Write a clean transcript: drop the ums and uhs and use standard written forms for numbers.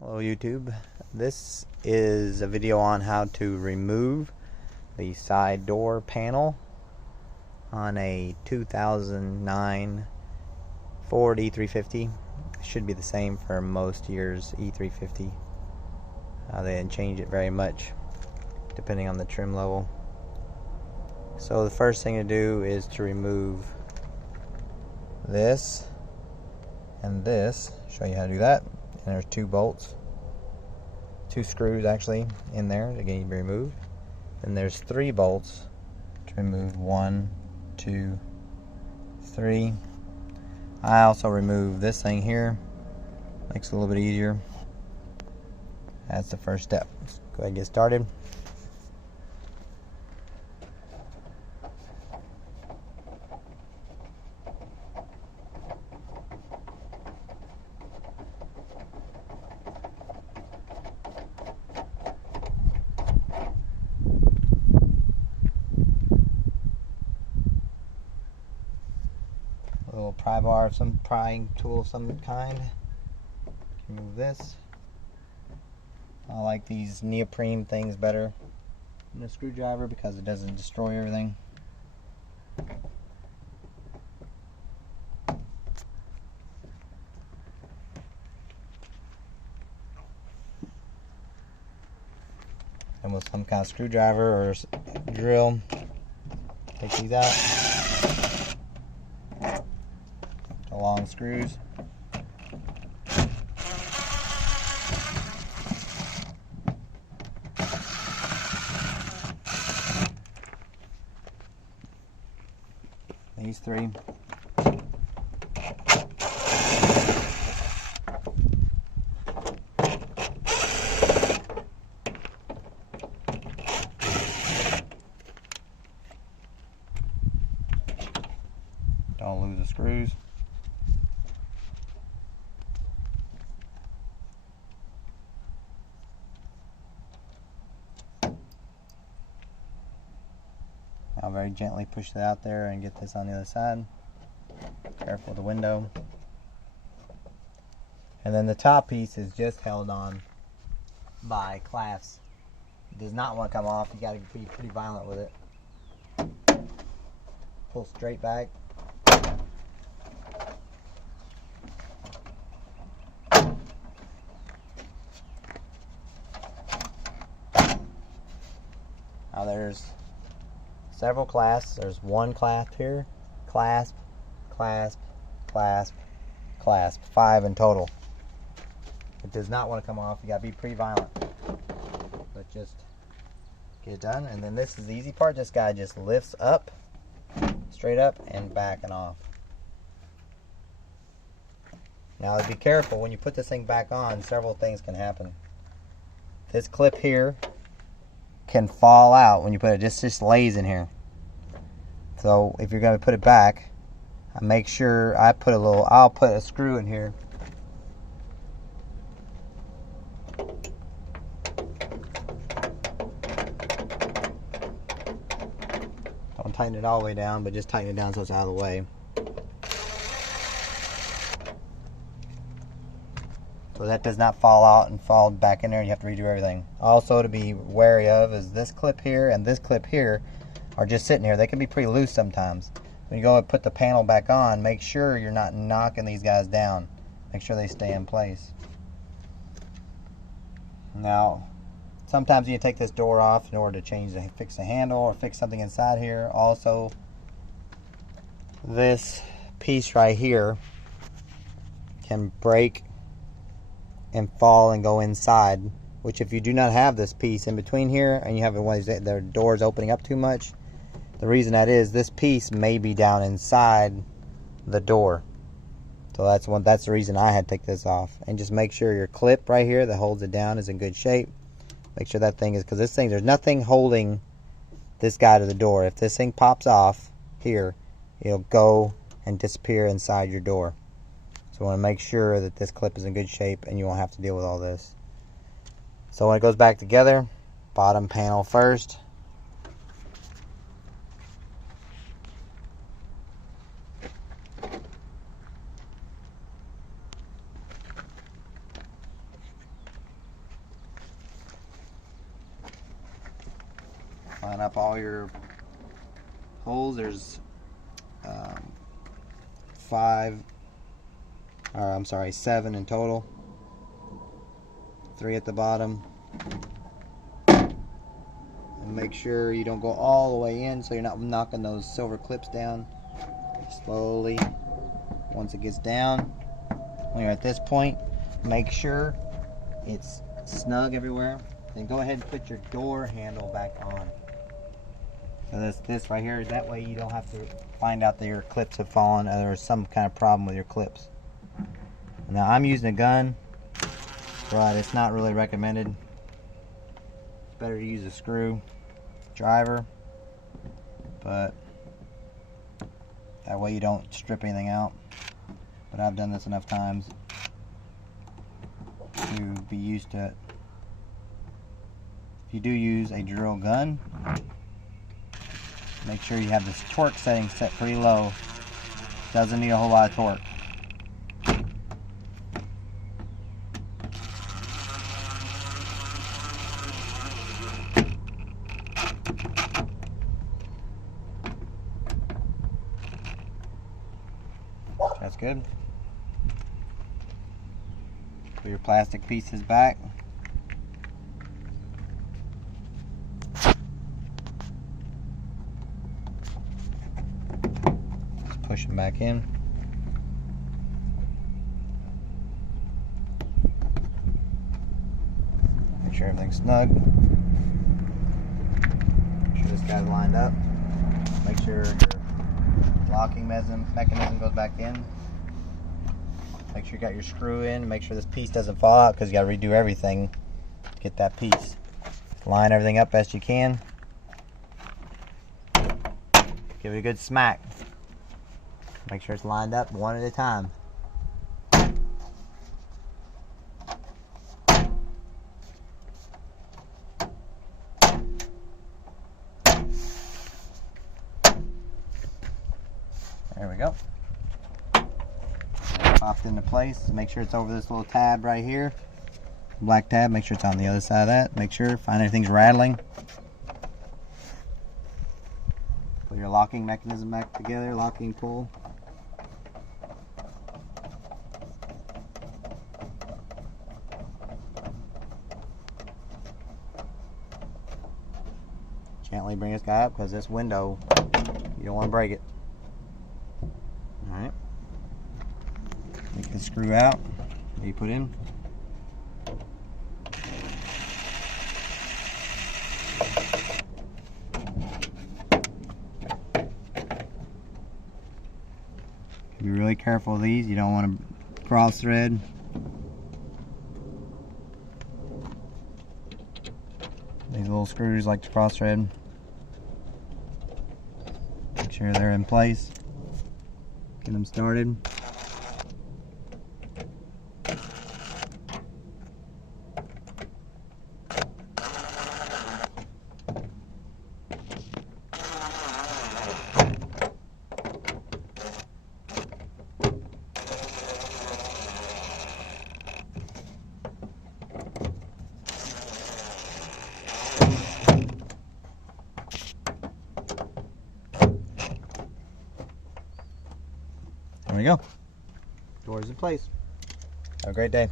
Hello YouTube. This is a video on how to remove the side door panel on a 2009 Ford E350. Should be the same for most years E350. They didn't change it very much depending on the trim level. So the first thing to do is to remove this and this. Show you how to do that. And there's two bolts, two screws actually in there that need to be removed. Then there's three bolts to remove. 1, 2, 3. I also remove this thing here. Makes it a little bit easier. That's the first step. Let's go ahead and get started. A little pry bar, some prying tool of some kind. Remove this. I like these neoprene things better than a screwdriver because it doesn't destroy everything. And with some kind of screwdriver or drill, take these out. The long screws. These three. Don't lose the screws. I'll very gently push it out there and get this on the other side. Careful with the window. And then the top piece is just held on by clasps. It does not want to come off. You got to be pretty violent with it. Pull straight back. Now there's several clasps. There's one clasp here, clasp, clasp, clasp, clasp. 5 in total. It does not want to come off. You got to be pretty violent. But just get it done. And then this is the easy part. This guy just lifts up, straight up, and back and off. Now be careful when you put this thing back on. Several things can happen. This clip here can fall out when you put it. Just lays in here. So if you're going to put it back, make sure I'll put a screw in here. Don't tighten it all the way down, but just tighten it down so it's out of the way. So that does not fall out and fall back in there and you have to redo everything. Also to be wary of is this clip here and this clip here are just sitting here. They can be pretty loose sometimes. When you go and put the panel back on, make sure you're not knocking these guys down. Make sure they stay in place. Now, sometimes you take this door off in order to fix the handle or fix something inside here. Also, this piece right here can break and fall and go inside, which if you do not have this piece in between here and you have one of these, their doors opening up too much, the reason that is this piece may be down inside the door. So that's the reason I had to take this off. And just make sure your clip right here that holds it down is in good shape. Make sure that thing is, because this thing, there's nothing holding this guy to the door. If this thing pops off here, it'll go and disappear inside your door. So I want to make sure that this clip is in good shape and you won't have to deal with all this. So when it goes back together, bottom panel first. line up all your holes. There's 7 in total. 3 at the bottom. And make sure you don't go all the way in so you're not knocking those silver clips down. Slowly. Once it gets down, when you're at this point, make sure it's snug everywhere. Then go ahead and put your door handle back on. So this right here, that way you don't have to find out that your clips have fallen or there's some kind of problem with your clips. Now I'm using a gun, but it's not really recommended. It's better to use a screw driver, but that way you don't strip anything out. But I've done this enough times to be used to it. If you do use a drill gun, make sure you have this torque setting set pretty low. Doesn't need a whole lot of torque. That's good. Put your plastic pieces back. Just push them back in. Make sure everything's snug. Make sure this guy's lined up. Make sure your locking mechanism goes back in. Make sure you got your screw in. Make sure this piece doesn't fall out because you got to redo everything to get that piece. Line everything up best you can. Give it a good smack. Make sure it's lined up one at a time. There we go. Popped into place. Make sure it's over this little tab right here. Black tab. Make sure it's on the other side of that. Make sure, find everything's rattling. Put your locking mechanism back together. Locking pull. Gently bring this guy up because this window, you don't want to break it. Alright. Take the screw out that you put in. Be really careful of these. You don't want to cross thread. These little screws like to cross thread. Make sure they're in place. Get them started. There we go. Doors in place. Have a great day.